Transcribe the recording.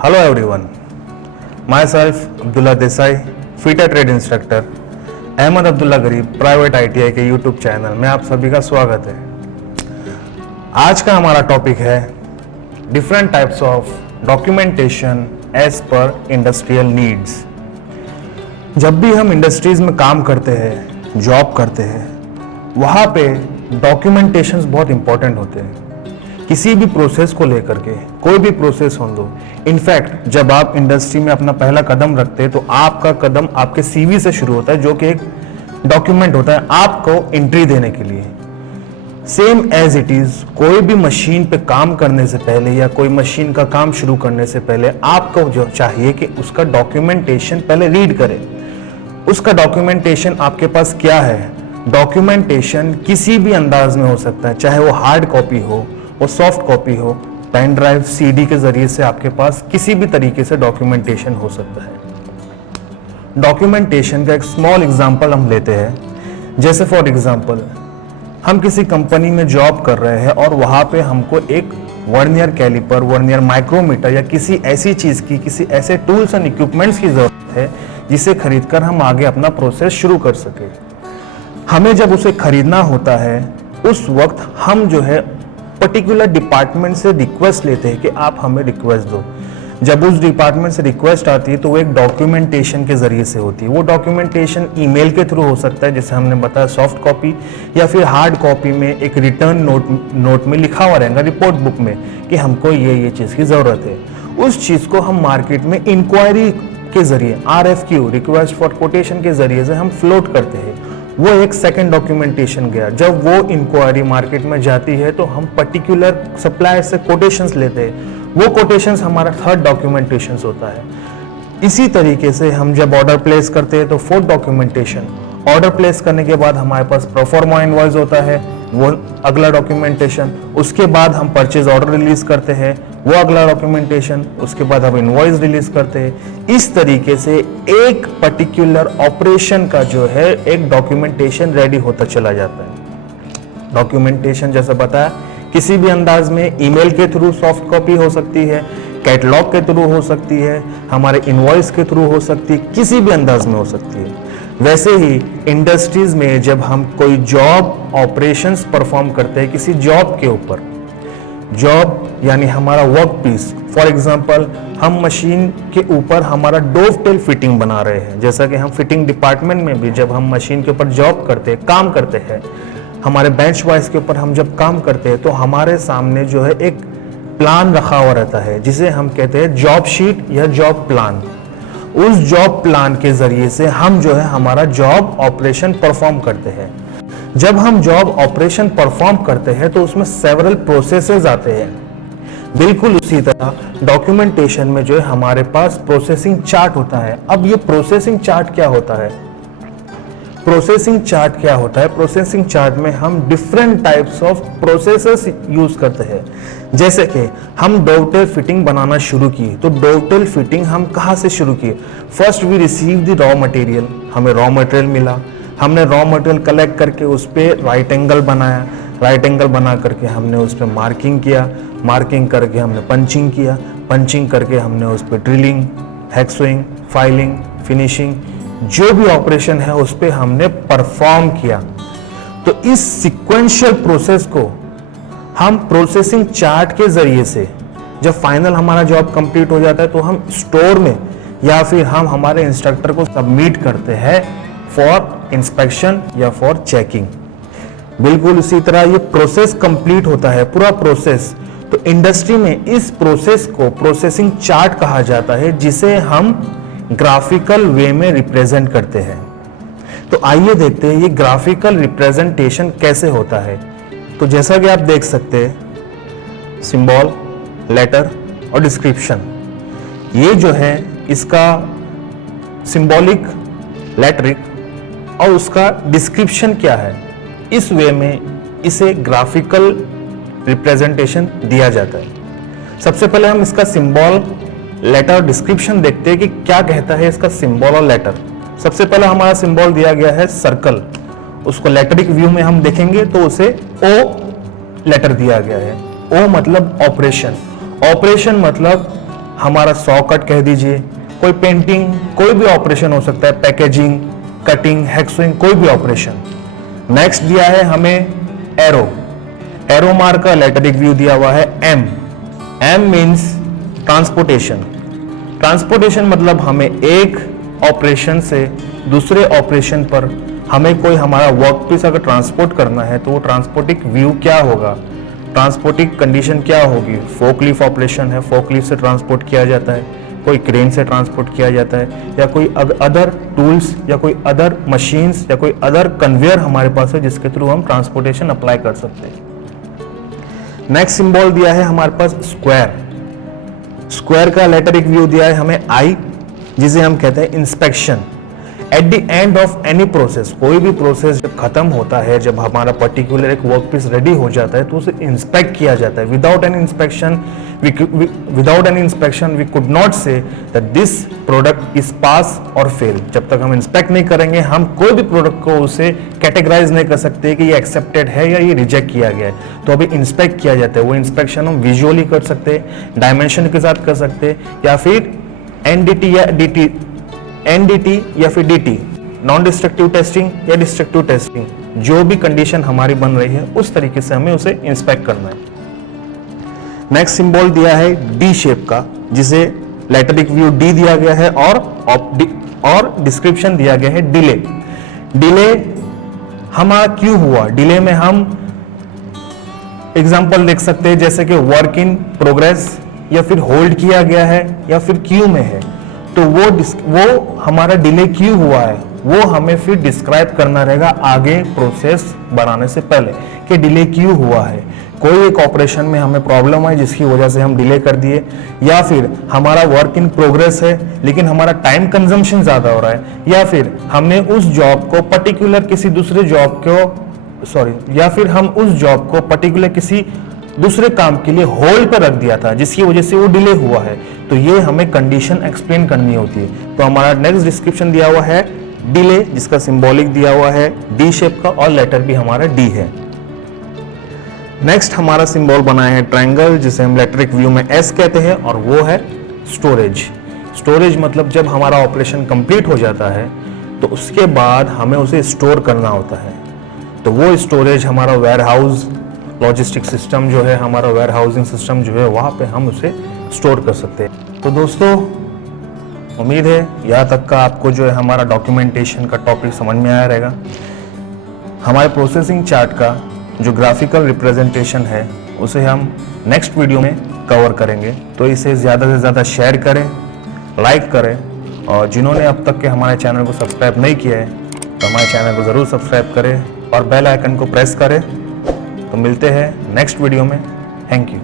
Hello everyone, myself Abdullah Desai, fitter trade instructor Ahmad Abdullah Garib private ITI के YouTube channel में आप सभी का स्वागत है। आज का हमारा टॉपिक है different types of documentation as per industrial needs. जब भी हम इंडस्ट्रीज में काम करते हैं, जॉब करते हैं, वहाँ पे डॉक्यूमेंटेशंस बहुत इंपॉर्टेंट होते हैं किसी भी प्रोसेस को लेकर के, कोई भी प्रोसेस हो दो। इनफैक्ट जब आप इंडस्ट्री में अपना पहला कदम रखते हैं तो आपका कदम आपके CV से शुरू होता है, जो कि एक डॉक्यूमेंट होता है आपको एंट्री देने के लिए। सेम एज इट इज कोई भी मशीन पे काम करने से पहले या कोई मशीन का काम शुरू करने से पहले आपको जो चाहिए कि उसका डॉक्यूमेंटेशन पहले रीड करें। उसका डॉक्यूमेंटेशन आपके पास क्या है? डॉक्यूमेंटेशन किसी भी अंदाज में हो सकता है, चाहे वो हार्ड कॉपी हो, वो सॉफ्ट कॉपी हो, पेन ड्राइव, CD के जरिए से आपके पास किसी भी तरीके से डॉक्यूमेंटेशन हो सकता है। डॉक्यूमेंटेशन का एक स्मॉल एग्जांपल हम लेते हैं। जैसे फॉर एग्जांपल हम किसी कंपनी में जॉब कर रहे हैं और वहां पे हमको एक वर्नियर कैलिपर, वर्नियर माइक्रोमीटर या किसी ऐसी चीज की, किसी ऐसे टूल्स एंड इक्विपमेंट्स की जरूरत है जिसे खरीदकर हम आगे अपना प्रोसेस शुरू कर सके। हमें जब उसे खरीदना होता है उस वक्त हम जो है पर्टिकुलर डिपार्टमेंट से रिक्वेस्ट लेते हैं कि आप हमें रिक्वेस्ट दो। जब उस डिपार्टमेंट से रिक्वेस्ट आती है तो वो एक डॉक्यूमेंटेशन के जरिए से होती है। वो डॉक्यूमेंटेशन ईमेल के थ्रू हो सकता है, जैसे हमने बताया सॉफ्ट कॉपी, या फिर हार्ड कॉपी में एक रिटर्न नोट में लिखा हुआ रहेगा रिपोर्ट बुक में कि हमको ये चीज़ की ज़रूरत है। उस चीज़ को हम मार्केट में इंक्वायरी के जरिए, RFQ, रिक्वेस्ट फॉर कोटेशन के जरिए से हम फ्लोट करते हैं। वो एक सेकंड डॉक्यूमेंटेशन गया। जब वो इंक्वायरी मार्केट में जाती है तो हम पर्टिकुलर सप्लायर से कोटेशंस लेते हैं। वो कोटेशंस हमारा थर्ड डॉक्यूमेंटेशन होता है। इसी तरीके से हम जब ऑर्डर प्लेस करते हैं तो फोर्थ डॉक्यूमेंटेशन। ऑर्डर प्लेस करने के बाद हमारे पास प्रोफॉर्मा इनवॉइस होता है, वो अगला डॉक्यूमेंटेशन। उसके बाद हम परचेज ऑर्डर रिलीज करते हैं, वो अगला डॉक्यूमेंटेशन। उसके बाद हम इनवॉइस रिलीज करते हैं। इस तरीके से एक पर्टिकुलर ऑपरेशन का जो है एक डॉक्यूमेंटेशन रेडी होता चला जाता है। डॉक्यूमेंटेशन जैसा बताया किसी भी अंदाज में, ईमेल के थ्रू सॉफ्ट कॉपी हो सकती है, कैटलॉग के थ्रू हो सकती है, हमारे इनवॉइस के थ्रू हो सकती है, किसी भी अंदाज में हो सकती है। वैसे ही इंडस्ट्रीज में जब हम कोई जॉब ऑपरेशंस परफॉर्म करते हैं किसी जॉब के ऊपर, जॉब यानी हमारा वर्क पीस, फॉर एग्जांपल हम मशीन के ऊपर हमारा डोवटेल फिटिंग बना रहे हैं। जैसा कि हम फिटिंग डिपार्टमेंट में भी जब हम मशीन के ऊपर जॉब करते हैं, काम करते हैं, हमारे बेंच वाइज के ऊपर हम जब काम करते हैं तो हमारे सामने जो है एक प्लान रखा हुआ रहता है जिसे हम कहते हैं जॉब शीट या जॉब प्लान। उस जॉब प्लान के जरिए से हम जो है हमारा जॉब ऑपरेशन परफॉर्म करते हैं। जब हम जॉब ऑपरेशन परफॉर्म करते हैं तो उसमें सेवरल प्रोसेसेस आते हैं। बिल्कुल उसी तरह डॉक्यूमेंटेशन में जो है हमारे पास प्रोसेसिंग चार्ट होता है। अब ये प्रोसेसिंग चार्ट क्या होता है? प्रोसेसिंग चार्ट क्या होता है? प्रोसेसिंग चार्ट में हम different types of processes use करते हैं। जैसे कि हम डोवटेल फिटिंग बनाना शुरू किए तो डोवटेल फिटिंग हम कहाँ से शुरू किए? First we receive the raw material. हमें रॉ मटेरियल मिला, हमने रॉ मटेरियल कलेक्ट करके उस पर राइट एंगल बनाया, राइट एंगल बना करके हमने उस पर मार्किंग किया, मार्किंग करके हमने पंचिंग किया, पंचिंग करके हमने उस पर ड्रिलिंग, हैक्सोइंग, फाइलिंग, फिनिशिंग, जो भी ऑपरेशन है उस पर हमने परफॉर्म किया। तो इस सिक्वेंशियल प्रोसेस को हम प्रोसेसिंग चार्ट के जरिए से जब फाइनल हमारा जॉब कंप्लीट हो जाता है तो हम स्टोर में या फिर हम हमारे इंस्ट्रक्टर को सबमिट करते हैं फॉर इंस्पेक्शन या फॉर चेकिंग। बिल्कुल उसी तरह ये प्रोसेस कंप्लीट होता है, पूरा प्रोसेस। तो इंडस्ट्री में इस प्रोसेस को प्रोसेसिंग चार्ट कहा जाता है, जिसे हम ग्राफिकल वे में रिप्रेजेंट करते हैं। तो आइए देखते हैं ये ग्राफिकल रिप्रेजेंटेशन कैसे होता है। तो जैसा कि आप देख सकते हैं, सिंबल, लेटर और डिस्क्रिप्शन, ये जो है इसका सिंबॉलिक, लेटरिक और उसका डिस्क्रिप्शन क्या है, इस वे में इसे ग्राफिकल रिप्रेजेंटेशन दिया जाता है। सबसे पहले हम इसका सिंबल, लेटर और डिस्क्रिप्शन देखते हैं कि क्या कहता है इसका सिंबल और लेटर। सबसे पहले हमारा सिंबल दिया गया है सर्कल, उसको लेटरिक व्यू में हम देखेंगे तो उसे ओ लेटर दिया गया है। ओ मतलब ऑपरेशन, ऑपरेशन मतलब हमारा सॉ कट कह दीजिए, कोई पेंटिंग, कोई भी ऑपरेशन हो सकता है, पैकेजिंग, कटिंग, हेक्सिंग, कोई भी ऑपरेशन। नेक्स्ट दिया है हमें एरो, एरो मार्क का लेटरिक व्यू दिया हुआ है M. M means transportation. Transportation मतलब हमें एक ऑपरेशन से दूसरे ऑपरेशन पर हमें कोई हमारा वर्क पीस अगर ट्रांसपोर्ट करना है तो वो ट्रांसपोर्टिंग व्यू क्या होगा, ट्रांसपोर्टिंग कंडीशन क्या होगी। फोकलिफ्ट ऑपरेशन है, फोकलिफ्ट से ट्रांसपोर्ट किया जाता है, कोई क्रेन से ट्रांसपोर्ट किया जाता है, या कोई अदर टूल्स या कोई अदर मशीन्स या कोई अदर कन्वेयर हमारे पास है जिसके थ्रू हम ट्रांसपोर्टेशन अप्लाई कर सकते हैं। नेक्स्ट सिंबल दिया है हमारे पास स्क्वायर। स्क्वायर का लेटरिक व्यू दिया है हमें आई, जिसे हम कहते हैं inspection. At the end of any process, कोई भी प्रोसेस जब खत्म होता है, जब हमारा पर्टिकुलर एक वर्क पीस रेडी हो जाता है तो उसे इंस्पेक्ट किया जाता है। Without any inspection we could not say that this product is pass और फेल। जब तक हम इंस्पेक्ट नहीं करेंगे हम कोई भी प्रोडक्ट को उसे कैटेगराइज नहीं कर सकते कि ये एक्सेप्टेड है या ये रिजेक्ट किया गया है। तो अभी इंस्पेक्ट किया जाता है, वो इंस्पेक्शन हम विजुअली कर सकते हैं, डायमेंशन के साथ कर सकते हैं, या फिर एनडीटी या फिर डीटी, नॉन डिस्ट्रक्टिव टेस्टिंग या डिस्ट्रक्टिव टेस्टिंग, जो भी कंडीशन हमारी बन रही है उस तरीके से हमें उसे इंस्पेक्ट करना है। नेक्स्ट सिंबल दिया है डी शेप का, जिसे लेटरिक व्यू डी दिया गया है और डिस्क्रिप्शन दिया गया है डिले। डिले हमारा क्यों हुआ, डिले में हम एग्जांपल देख सकते हैं जैसे कि वर्क इन प्रोग्रेस, या फिर होल्ड किया गया है, या फिर क्यू में है। तो वो हमारा डिले क्यों हुआ है वो हमें फिर डिस्क्राइब करना रहेगा आगे प्रोसेस बनाने से पहले कि डिले क्यों हुआ है। कोई एक ऑपरेशन में हमें प्रॉब्लम है जिसकी वजह से हम डिले कर दिए, या फिर हमारा वर्क इन प्रोग्रेस है लेकिन हमारा टाइम कंजम्पशन ज्यादा हो रहा है, या फिर हमने उस जॉब को पर्टिकुलर किसी दूसरे जॉब को या फिर हम उस जॉब को पर्टिकुलर किसी दूसरे काम के लिए होल्ड पर रख दिया था जिसकी वजह से वो डिले हुआ है। तो ये हमें कंडीशन एक्सप्लेन करनी होती है। तो हमारा नेक्स्ट डिस्क्रिप्शन दिया हुआ है डिले, जिसका सिंबॉलिक दिया हुआ है डी शेप का और लेटर भी हमारा डी है। नेक्स्ट हमारा सिंबल बना है ट्रायंगल, जिसे हम लेटरिक व्यू में एस कहते हैं, और वो है स्टोरेज। स्टोरेज मतलब जब हमारा ऑपरेशन कंप्लीट हो जाता है तो उसके बाद हमें उसे स्टोर करना होता है। तो वो स्टोरेज हमारा वेयर हाउस लॉजिस्टिक सिस्टम जो है, हमारा वेयर हाउसिंग सिस्टम जो है, वहाँ पे हम उसे स्टोर कर सकते हैं। तो दोस्तों उम्मीद है यहाँ तक का आपको जो है हमारा डॉक्यूमेंटेशन का टॉपिक समझ में आया रहेगा। हमारे प्रोसेसिंग चार्ट का जो ग्राफिकल रिप्रेजेंटेशन है उसे हम नेक्स्ट वीडियो में कवर करेंगे। तो इसे ज़्यादा से ज़्यादा शेयर करें, लाइक करें, और जिन्होंने अब तक के हमारे चैनल को सब्सक्राइब नहीं किया है तो हमारे चैनल को ज़रूर सब्सक्राइब करें और बेल आइकन को प्रेस करें। तो मिलते हैं नेक्स्ट वीडियो में। Thank you.